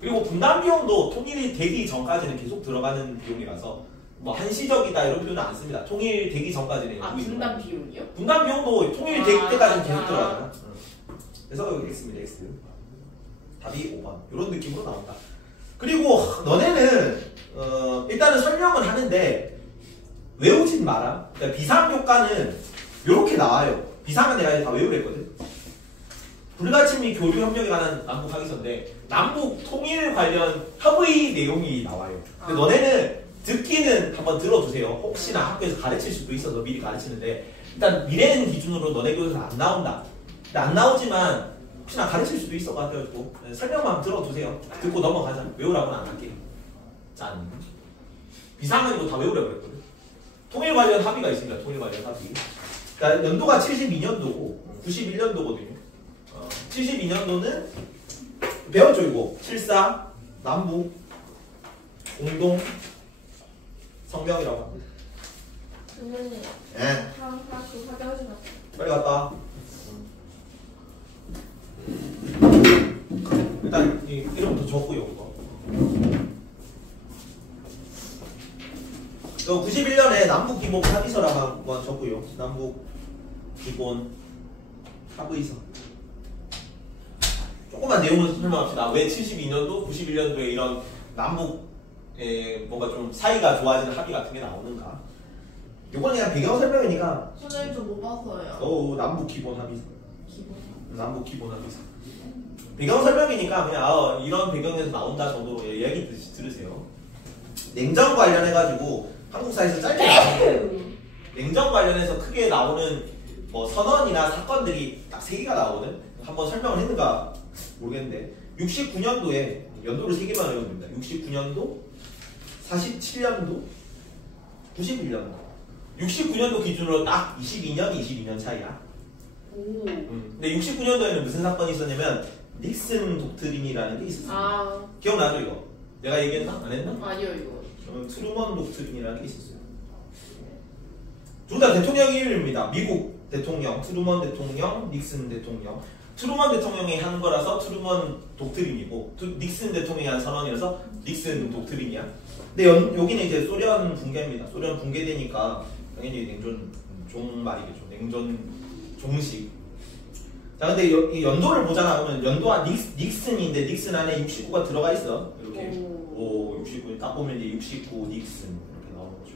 그리고 분담 비용도 통일이 되기 전까지는 계속 들어가는 비용이라서 뭐 한시적이다 이런 표현은 안 씁니다. 통일 되기 전까지는. 분담 비용이요? 분담 비용도 통일 될 때까지는 계속 들어가잖아. 그래서 여기 X입니다. X. 답이 5번. 이런 느낌으로 나온다. 그리고 너네는 일단은 설명을 하는데 외우진 마라. 그러니까 비상효과는 이렇게 나와요. 비상은 내가 다 외우랬거든. 불가침 및 교류 협력에 관한 남북 합의서인데 남북 통일 관련 협의 내용이 나와요. 근데 너네는 듣기는 한번 들어두세요. 혹시나 학교에서 가르칠 수도 있어서 미리 가르치는데 일단 미래는 기준으로 너네 교재에서 안 나온다. 근데 안 나오지만 혹시나 가르칠 수도 있어 가지고 설명만 들어두세요. 듣고 넘어가자. 외우라고는 안 할게. 짠. 비상은 이거 다 외우라고 그랬거든. 통일 관련 합의가 있습니다. 통일 관련 합의. 그러니까 연도가 72년도고 91년도거든요. 72년도는 배웠죠 이거. 7.4 남북 공동 성명이라고 합니다. 선생님. 예. 그 확인하지 마세요. 빨리 갔다. 일단 이름부터 적고요. 이거 91년에 남북 기본 합의서라고 한번 적고요. 남북 기본 합의서. 조금만 내용을 설명합시다. 왜 72년도, 91년도에 이런 남북 뭔가 좀 사이가 좋아지는 합의 같은 게 나오는가? 요건 그냥 배경 설명이니까. 선생님 저 못 봤어요. 남북 기본 합의서. 기본. 남북 기본 합의서. 배경 설명이니까 그냥 이런 배경에서 나온다 정도로 이야기 들으세요. 냉전 관련해가지고 한국사에서 짧게 나오는 냉전 관련해서 크게 나오는 뭐 선언이나 사건들이 딱 3개가 나오거든. 한번 설명을 했는가 모르겠는데 69년도에 연도를 3개만 외우면 됩니다. 69년도, 47년도, 91년도. 69년도 기준으로 딱 22년 차이야. 오. 근데 69년도에는 무슨 사건이 있었냐면 닉슨 독트린이라는 게 있었어요. 아. 기억나죠 이거? 내가 얘기했나? 안 했나? 아니요 이거. 트루먼 독트린이라는 게 있었어요. 둘 다 대통령 이름입니다. 미국 대통령, 트루먼 대통령, 닉슨 대통령. 트루먼 대통령이 한 거라서 트루먼 독트린이고 닉슨 대통령이 한 선언이라서 닉슨 독트린이야. 근데 여기는 이제 소련 붕괴입니다. 소련 붕괴되니까 당연히 냉전 종말이겠죠. 냉전 종식. 자, 근데 이 연도를 보잖아. 그러면 연도와 닉슨인데 닉슨 안에 69가 들어가 있어. 이렇게. 69. 딱 보면 이제 69 닉슨 이렇게 나오는 거죠.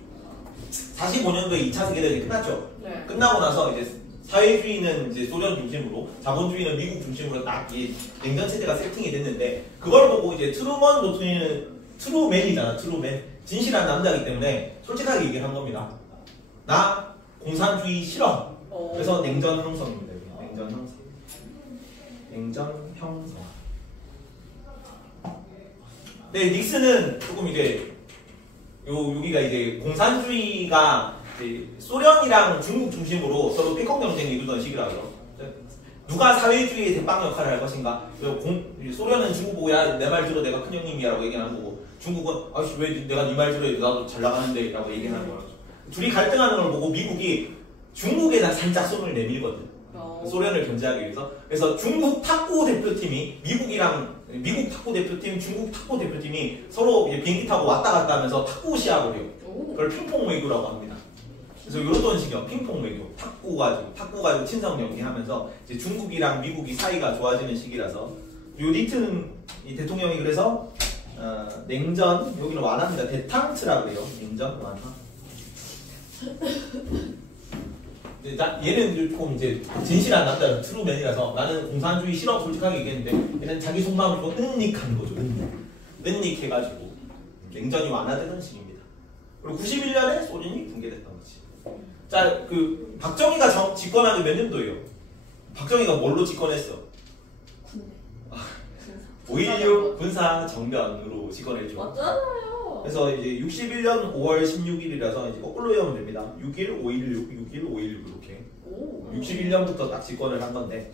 45년도에 2차 세계대전이 끝났죠. 네. 끝나고 나서 이제 사회주의는 이제 소련 중심으로, 자본주의는 미국 중심으로 딱 이 냉전 체제가 세팅이 됐는데 그걸 보고 이제 트루먼 도트린은 트루맨이잖아. 트루맨. 진실한 남자이기 때문에 솔직하게 얘기를 한 겁니다. 나 공산주의 싫어. 그래서 냉전 형성입니다. 냉전 형성. 냉전 형성. 네, 닉슨은 조금 이제 여기가 이제 공산주의가 이제 소련이랑 중국 중심으로 서로 패권 경쟁이 이루던 시기라고요. 누가 사회주의의 대빵 역할을 할 것인가? 소련은 중국 보고 야 내 말 들어 내가 큰형님이라고 얘기하는 거고 중국은 아씨 왜 내가 네 말 들어 나도 잘 나가는데 라고 얘기하는 거죠. 둘이 갈등하는 걸 보고 미국이 중국에다 살짝 손을 내밀거든. 소련을 견제하기 위해서. 그래서 중국 탁구 대표팀이 미국 탁구 대표팀, 중국 탁구 대표팀이 서로 이제 비행기 타고 왔다 갔다 하면서 탁구 시합을 해요. 그걸 핑퐁 외교라고 합니다. 그래서 이런 식이요. 핑퐁 외교. 탁구 가지고 친선 경기하면서 이제 중국이랑 미국이 사이가 좋아지는 시기라서 요 닉슨 이 대통령이 그래서 냉전 여기는 완화입니다. 데탕트라고 해요. 냉전 완화. 얘는 조금 이제 진실한 남자 트루맨이라서 나는 공산주의 싫어 솔직하게 얘기했는데 얘는 자기 속마음을 좀 은닉한 거죠. 은닉 해가지고 냉전이 완화되는 시기입니다. 그리고 91년에 소련이 붕괴됐던 거지. 자, 그 박정희가 집권한 게 몇 년도예요? 박정희가 뭘로 집권했어? 군대. 5.16 군사 정변으로 집권했죠. 맞잖아요. 그래서 이제 61년 5월 16일이라서 이제 거꾸로 외우면 됩니다. 6일, 5.16, 6일, 5.16 이렇게. 61년부터 딱 집권을 한 건데.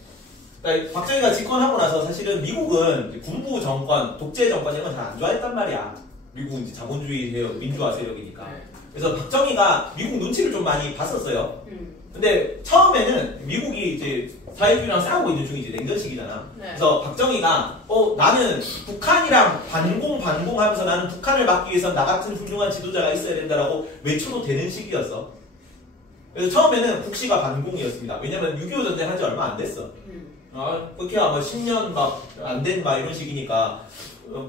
그러니까 박정희가 집권하고 나서 사실은 미국은 이제 군부 정권, 독재 정권 이런 건 잘 안 좋아했단 말이야. 미국은 이제 자본주의 세력, 민주화 세력이니까. 그래서 박정희가 미국 눈치를 좀 많이 봤었어요. 근데 처음에는 미국이 이제 사회주의랑 싸우고 있는 중이지. 냉전 시기잖아. 네. 그래서 박정희가 나는 북한이랑 반공하면서 나는 북한을 막기 위해서 나 같은 훌륭한 지도자가 있어야 된다라고 외쳐도 되는 시기였어. 그래서 처음에는 국시가 반공이었습니다. 왜냐면 6.25 전쟁 한 지 얼마 안 됐어. 그렇게 아마 10년 막 안 된 막 이런 시기니까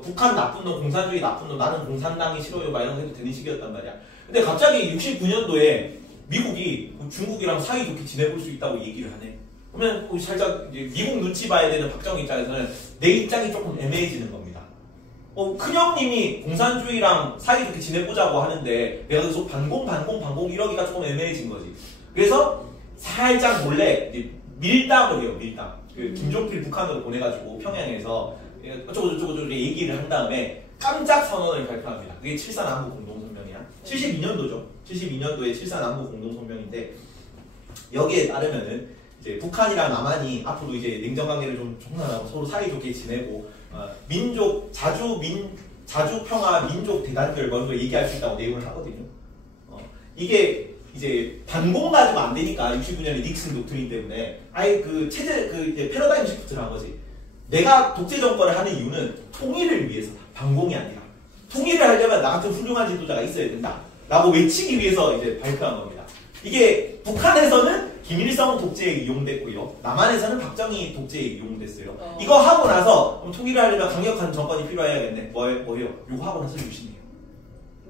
북한 나쁜 놈, 공산주의 나쁜 놈, 나는 공산당이 싫어요 막 이런 거 해도 되는 시기였단 말이야. 근데 갑자기 69년도에 미국이 중국이랑 사이좋게 지내볼 수 있다고 얘기를 하네. 그러면 살짝 이제 미국 눈치 봐야 되는 박정희 입장에서는 내 입장이 조금 애매해지는 겁니다. 큰형님이 공산주의랑 사이좋게 지내보자고 하는데 내가 계속 반공 이러기가 조금 애매해진 거지. 그래서 살짝 몰래 이제 밀당을 해요. 밀당. 그 김종필 북한으로 보내가지고 평양에서 어쩌고 얘기를 한 다음에 깜짝 선언을 발표합니다. 그게 7.4 남북 공동선명이야. 72년도죠. 72년도에 7.4 남북 공동선명인데 여기에 따르면은 이제 북한이랑 남한이 앞으로 이제 냉전 관계를 좀 종선하고 서로 사이좋게 지내고 자주 평화 민족 대단결 먼저 얘기할 수 있다고 내용을 하거든요. 이게 이제 반공 가지고 안 되니까 69년에 닉슨 독트린 때문에 아예 그 체제 이제 패러다임 시프트를 한 거지. 내가 독재 정권을 하는 이유는 통일을 위해서다. 반공이 아니라. 통일을 하려면 나 같은 훌륭한 지도자가 있어야 된다. 라고 외치기 위해서 이제 발표한 겁니다. 이게 북한에서는 김일성 독재에 이용됐고요. 남한에서는 박정희 독재에 이용됐어요. 이거 하고 나서 통일을 하려면 강력한 정권이 필요해야겠네. 뭐예요? 이거 하고 나서 유신이에요.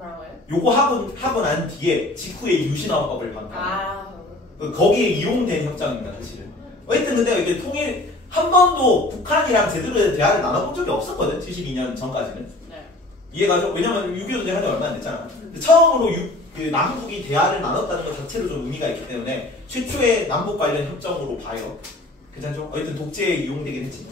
뭐라고요? 요거 하고 난 뒤에 직후에 유신화법을 반파. 아, 거기에 이용된 협정입니다, 사실은. 어쨌든 근데 이게 통일 한 번도 북한이랑 제대로 대화를 나눠본 적이 없었거든, 72년 전까지는. 네. 이해가죠? 왜냐면 6.25 전쟁 한지 얼마 안 됐잖아. 근데 처음으로 그 남북이 대화를 나눴다는 것 자체로 좀 의미가 있기 때문에 최초의 남북 관련 협정으로 봐요. 괜찮죠? 어쨌든 독재에 이용되긴 했지.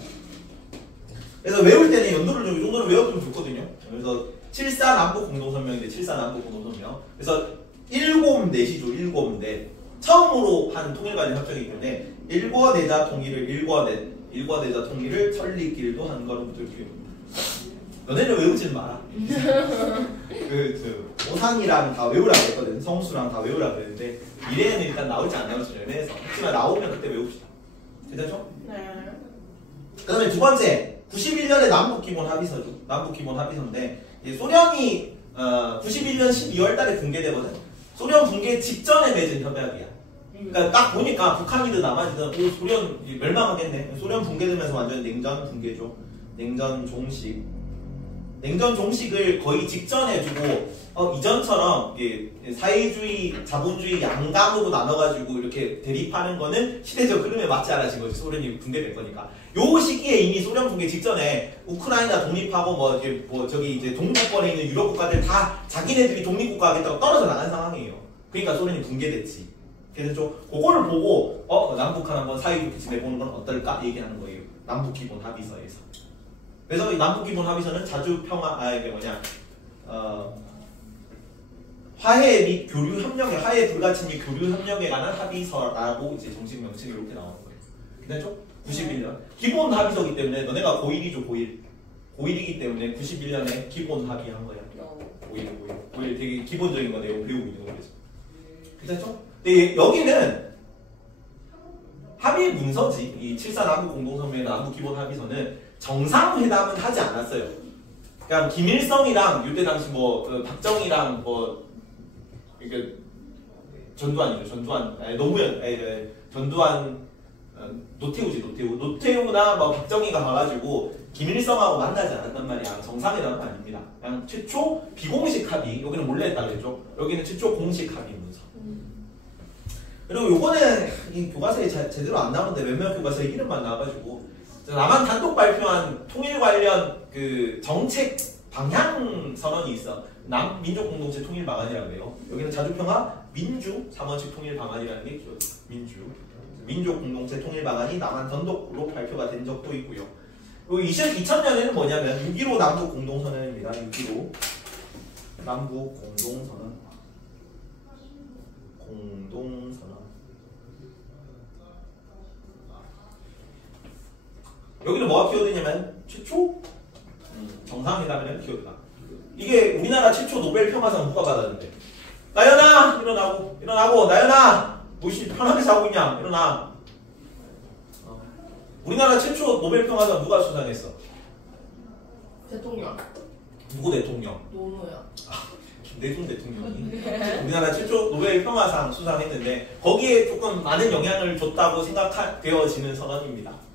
그래서 외울 때는 연도를 좀 이 정도로 외워두면 좋거든요. 그래서 74 남북 공동선명인데 74 남북 공동선명. 그래서 7내시죠. 7내. 처음으로 한 통일 관련 협정이기 때문에 일과내자 통일을 설리길도 한 거는부터 이렇게. 너네는 외우지 마라. 오상이랑 다 외우라 그랬거든. 성수랑 다 외우라 그랬는데 미래에는 일단 나올지 안 나올지 애매해서. 하지만 나오면 그때 외웁시다. 괜찮죠? 네. 그 다음에 두 번째 91년에 남북기본합의서죠. 남북기본합의서인데 소련이 91년 12월 달에 붕괴되거든. 소련 붕괴 직전에 맺은 협약이야. 그러니까 딱 보니까 북한이든 남한이든 소련 멸망하겠네. 소련 붕괴되면서 완전 냉전 붕괴죠. 냉전 종식. 냉전 종식을 거의 직전에 주고 이전처럼 사회주의, 자본주의 양강으로 나눠가지고 이렇게 대립하는 거는 시대적 흐름에 맞지 않아진 거지. 소련이 붕괴될 거니까. 요 시기에 이미 소련 붕괴 직전에 우크라이나 독립하고 저기 이제 동북권에 있는 유럽 국가들 다 자기네들이 독립국가 하겠다고 떨어져 나간 상황이에요. 그러니까 소련이 붕괴됐지. 그래서 그거를 보고 남북한 한번 사이좋게 지내보는 건 어떨까 얘기하는 거예요. 남북기본합의서에서. 그래서 이 남북기본합의서는 자주평화 이게 뭐냐 화해 및 교류 협력에 화해 불가침 및 교류 협력에 관한 합의서라고 이제 정식 명칭이 이렇게 나오는 거예요. 괜찮죠? 91년 기본 합의서이기 때문에 너네가 고1이죠 고1이기 때문에 91년에 기본 합의한 거야. 고1 되게 기본적인 거 내용 배우고 있는 거죠. 괜찮죠? 근데 여기는 합의 문서지. 이 74 남북 공동선명의 남북 기본 합의서는 정상회담은 하지 않았어요. 그러니까 김일성이랑 이때 당시 박정희랑 이게 전두환 노태우나 박정희가 가가지고 김일성하고 만나지 않았단 말이야. 정상회담은 아닙니다. 그냥 최초 비공식 합의. 여기는 몰래 했다 그랬죠. 여기는 최초 공식 합의 문서. 그리고 요거는 이 교과서에 제대로 안 나오는데 몇몇 교과서에 이름만 나와가지고 남한 단독 발표한 통일 관련 그 정책 방향 선언이 있어. 남민족 공동체 통일 방안이라고 해요. 여기는 자주평화 민주 3원칙 통일 방안이라는 게 있죠. 민족 공동체 통일 방안이 남한 단독으로 발표가 된 적도 있고요. 그리고 2000년에는 뭐냐면 6.15 남북 공동선언입니다. 6.15 남북 공동선언. 여기는 뭐가 키워드냐면 최초 정상회담이라는 키워드다. 이게 우리나라 최초 노벨 평화상 누가 받았는데? 나연아 일어나고 나연아 뭐시 편하게 자고 있냐 일어나. 우리나라 최초 노벨 평화상 누가 수상했어? 대통령. 누구 대통령? 노무현. 김대중 대통령이 우리나라 최초 노벨 평화상 수상했는데 거기에 조금 많은 영향을 줬다고 생각되어지는 선언입니다.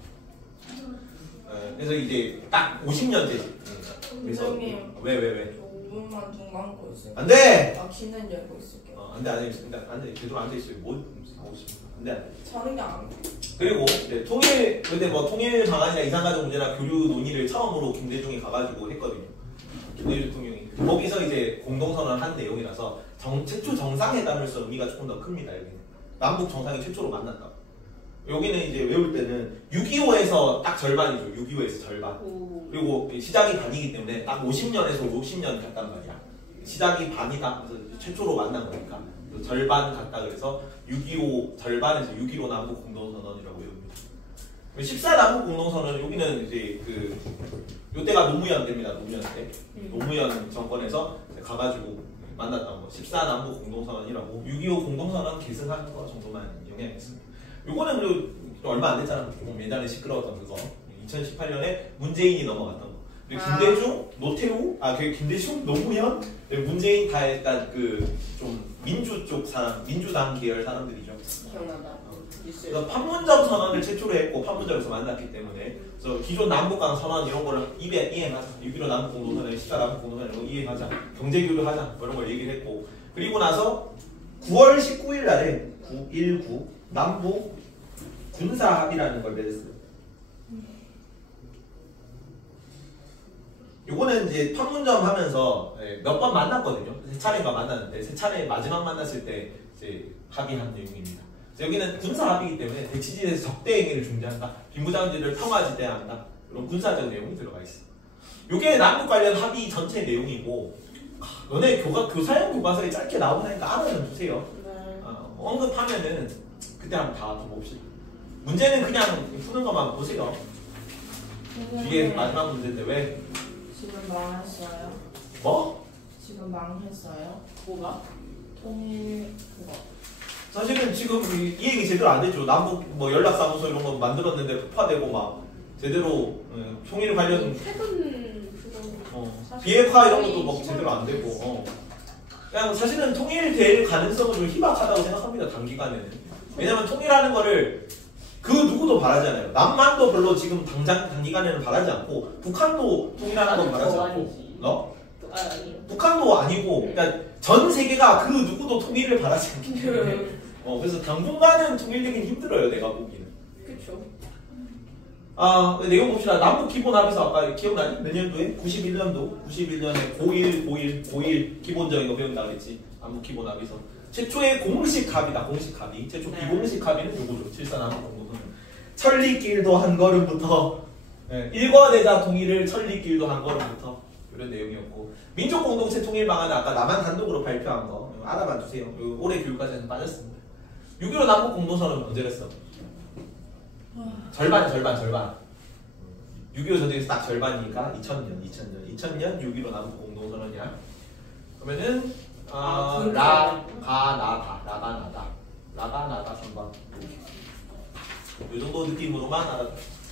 그래서 이제 딱 50년째지. 선생님. 왜? 저 5분만 눈 감고 있어요. 안 돼! 귀는 열고 있을게요. 안 돼. 제대로 앉아있어요. 뭐 하고 싶어. 안 돼. 자는 게 안 돼. 그리고 이제 통일 방안이나 이산가족 문제나 교류 논의를 처음으로 김대중이 가가지고 했거든요. 김대중 대통령이. 거기서 이제 공동선언을 한 내용이라서 최초 정상회담으로서 의미가 조금 더 큽니다. 여기는. 남북 정상이 최초로 만났다. 여기는 이제 외울 때는 6.25에서 딱 절반이죠. 6.25에서 절반. 그리고 시작이 반이기 때문에 딱 50년에서 50년 갔단 말이야. 시작이 반이다. 그래서 최초로 만난 거니까. 절반 갔다 그래서 6.25 절반에서 6.15 남북 공동선언이라고 외웁니다. 14 남북 공동선언 여기는 이제 요때가 노무현 때입니다. 노무현 때. 노무현 정권에서 가가지고 만났던 거. 14 남북 공동선언이라고 6.25 공동선언 계승하는 거 정도만 영향이 있습니다. 요거는 그리고 얼마 안 됐잖아. 조금 예전에 시끄러웠던 그거. 2018년에 문재인이 넘어갔던 거. 김대중, 노태우, 김대중, 노무현, 문재인 다 약간 그 좀 민주 쪽 사람, 민주당 계열 사람들이죠. 기억난다. 뉴스. 그래서 판문점 선언을 최초로 했고 판문점에서 만났기 때문에 그래서 기존 남북 간 선언 이런 거를 이해하자. 6.15 남북 공동선언, 14 남북 공동선언 이런 거 이해하자. 경제 교류하자. 이런 걸 얘기를 했고 그리고 나서 9월 19일 날에 9.19 남북 군사 합의라는 걸 맺었어요. 요거는 이제 판문점 하면서 몇 번 만났거든요. 세 차례가 만났는데 세 차례 마지막 만났을 때 이제 합의한 내용입니다. 여기는 군사 합의이기 때문에 대치지에서 적대 행위를 중지한다. 빈부장지를 평화지대한다. 이런 군사적 내용이 들어가 있어. 요게 남북 관련 합의 전체 내용이고 너네 교사형 교과서에 짧게 나오니까 알아는 주세요. 언급하면은 그때 한번 다 봅시다. 문제는 그냥 푸는 것만 보세요. 뒤에 마지막 문제인데 왜? 지금 망했어요. 뭐? 지금 망했어요. 뭐가? 통일 그거. 사실은 지금 이 얘기 제대로 안 되죠. 남북 뭐 연락사무소 이런 거 만들었는데 폭파되고 막 제대로 통일 관련 최근 비핵화 이런 것도 막 제대로 안 되고 그냥 사실은 통일될 가능성은 좀 희박하다고 생각합니다. 단기간에는. 왜냐면 통일하는 거를 그 누구도 바라잖아요. 남만도 별로 지금 단기간에는 바라지 않고 북한도 통일하는 건 바라지 않고 북한도 아니고 그러니까 전 세계가 그 누구도 통일을 바라지 않기 때문에 그래서 당분간은 통일되긴 힘들어요. 내가 보기에는. 그쵸. 내용 봅시다. 남북 기본 합의서 아까 기억나니? 몇 년도에? 91년에 고1 기본적인 거 배운다 그랬지. 남북 기본 합의서. 최초의 공식 합의다. 공식 합의. 최초 비공식 합의는 요거죠. 7사 남북 공동선언. 천리길도 한 걸음부터 일과대자 통일을 천리길도 한 걸음부터 이런 내용이었고 민족 공동체 통일 방안은 아까 남한 단독으로 발표한 거 알아봐 주세요. 올해 교육과정에서 빠졌습니다. 6.15 남북 공동선언은 언제 했어? 절반. 6.15 전쟁에서 딱 절반이니까 2000년 6.15 남북 공동선언이야. 그러면은 라가나다 선반 이 정도 느낌으로만 알아봅시다.